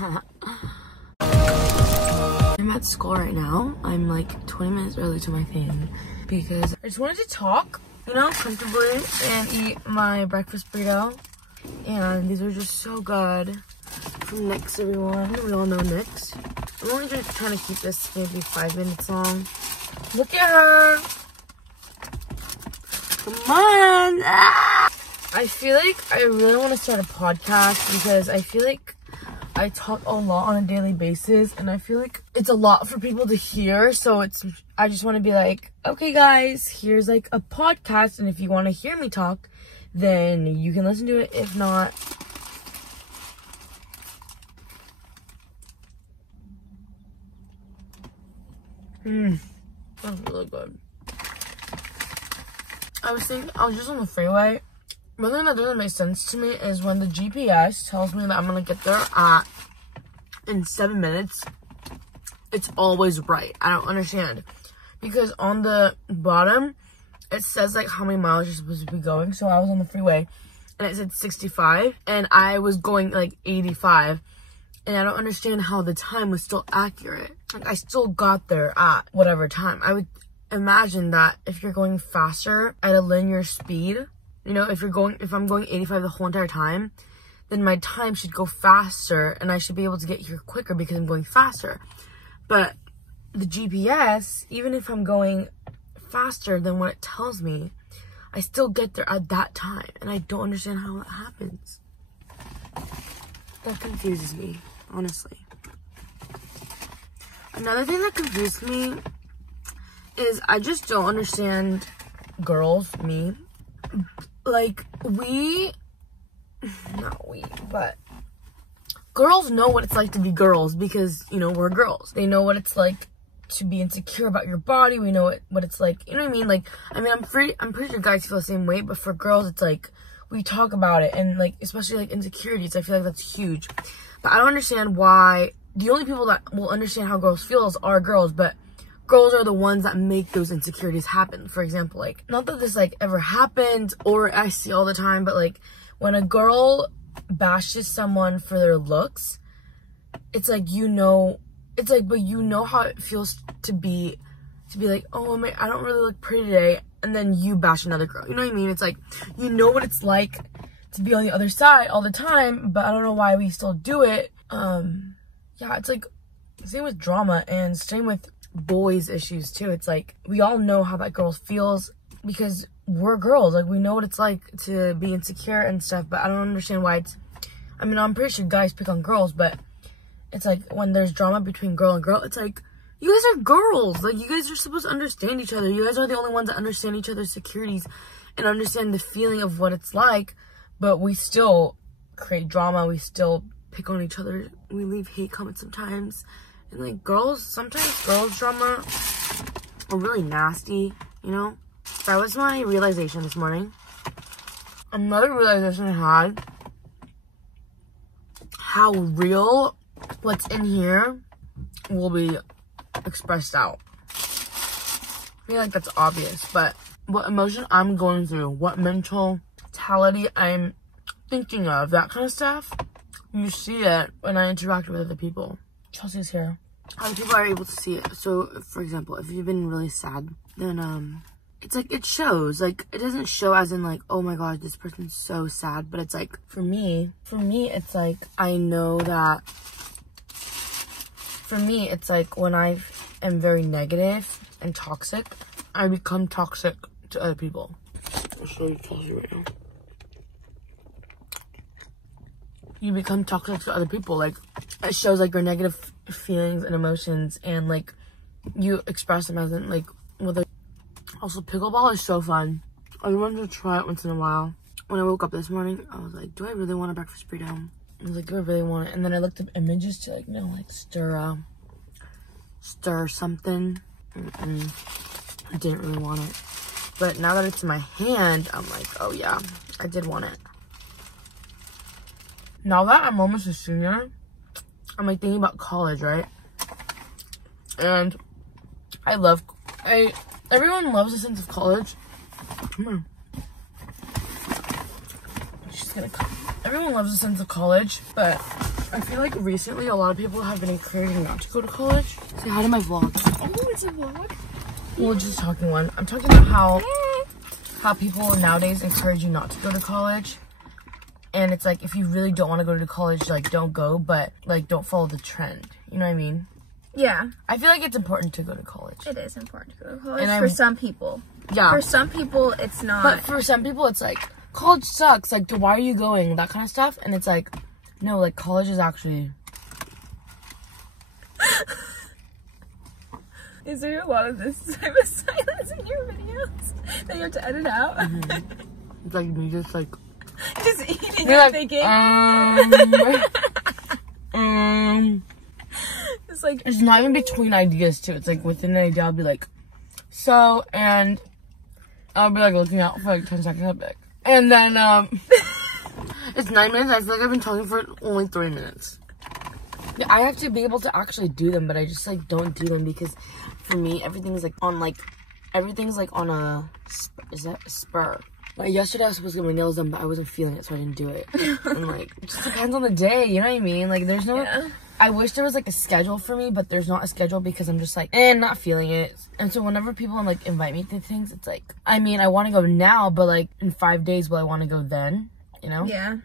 I'm at school right now. I'm like 20 minutes early to my thing because I just wanted to talk, you know, comfortably and eat my breakfast burrito. And these are just so good. From Nick's, everyone. We all know Nick's. I'm only just trying to keep this maybe 5 minutes long. Look at her. Come on. Ah! I feel like I really want to start a podcast because I feel like I talk a lot on a daily basis and I feel like it's a lot for people to hear. So I just want to be like, okay guys, here's like a podcast, and if you want to hear me talk, then you can listen to it. If not, that's really good. I was just on the freeway. One thing that doesn't make sense to me is when the GPS tells me that I'm gonna get there in 7 minutes, it's always right. I don't understand. Because on the bottom, it says like how many miles you're supposed to be going. So I was on the freeway and it said 65 and I was going like 85. And I don't understand how the time was still accurate. Like I still got there at whatever time. I would imagine that if you're going faster at a linear speed, you know, if I'm going 85 the whole entire time, then my time should go faster and I should be able to get here quicker because I'm going faster. But the GPS, even if I'm going faster than what it tells me, I still get there at that time. And I don't understand how it happens. That confuses me, honestly. Another thing that confuses me is I just don't understand girls, me. Like, but girls know what it's like to be girls because, you know, we're girls. They know what it's like to be insecure about your body. We know what it's like, you know what I mean? Like, I mean, I'm pretty sure guys feel the same way, but for girls, it's like, we talk about it, and like, especially like insecurities, I feel like that's huge. But I don't understand why the only people that will understand how girls feel are girls, but girls are the ones that make those insecurities happen. For example, like, not that this like ever happened or I see all the time, but like when a girl bashes someone for their looks, it's like, you know, it's like, but you know how it feels to be like, oh man, I don't really look pretty today, and then you bash another girl. You know what I mean? It's like, you know what it's like to be on the other side all the time, but I don't know why we still do it. Yeah, it's like, same with drama and same with boys issues too. It's like, we all know how that girl feels because we're girls. Like, we know what it's like to be insecure and stuff, but I don't understand why I mean, I'm pretty sure guys pick on girls, but it's like when there's drama between girl and girl, it's like, you guys are girls. Like, you guys are supposed to understand each other. You guys are the only ones that understand each other's securities and understand the feeling of what it's like, but we still create drama. We still pick on each other. We leave hate comments sometimes. And like, sometimes girls drama are really nasty, you know? That was my realization this morning. Another realization I had, how real what's in here will be expressed out. I feel like that's obvious, but what emotion I'm going through, what mentality I'm thinking of, that kind of stuff, you see it when I interact with other people. Chelsea's here. Other people are able to see it. So, for example, if you've been really sad, then it's like, it shows. Like, it doesn't show as in like, oh my god, this person's so sad, but it's like, for me, it's like, I know that, for me, it's like when I am very negative and toxic, I become toxic to other people. I'll show you Chelsea right now. You become toxic to other people. Like, it shows like your negative feelings and emotions, and like you express them as in like, also pickleball is so fun. I wanted to try it once in a while. When I woke up this morning, I was like, do I really want a breakfast burrito? I was like, do I really want it? And then I looked up images to like, you know, like stir something. I didn't really want it. But now that it's in my hand, I'm like, oh yeah, I did want it. Now that I'm almost a senior, I'm like thinking about college, right? And everyone loves a sense of college. Come on. She's gonna come. Everyone loves a sense of college, but I feel like recently a lot of people have been encouraging not to go to college. Say hi to my vlog. Oh, it's a vlog? Well, just talking one. I'm talking about how people nowadays encourage you not to go to college. And it's like, if you really don't want to go to college, like, don't go, but, like, don't follow the trend. You know what I mean? Yeah. I feel like it's important to go to college. It is important to go to college for some people. Yeah. For some people, it's not. But for some people, it's like, college sucks. Like, why are you going? That kind of stuff. And it's like, no, like, college is actually... Is there a lot of this type of silence in your videos that you have to edit out? It's like me just like... Just eating and like, thinking. It's like... It's not even between ideas, too. It's like, within an idea, I'll be like, so, and... I'll be like looking out for like 10 seconds, I'll be like... And then, it's 9 minutes. I feel like I've been talking for only 3 minutes. Yeah, I have to be able to actually do them, but I just like don't do them because for me, everything's like on a, is that a spur? Like yesterday I was supposed to get my nails done, but I wasn't feeling it, so I didn't do it. And like, it just depends on the day, you know what I mean? Like there's no, I wish there was like a schedule for me, but there's not a schedule because I'm just like, not feeling it. And so whenever people like invite me to things, it's like, I mean, I want to go now, but like in 5 days, will I want to go then? You know? Yeah.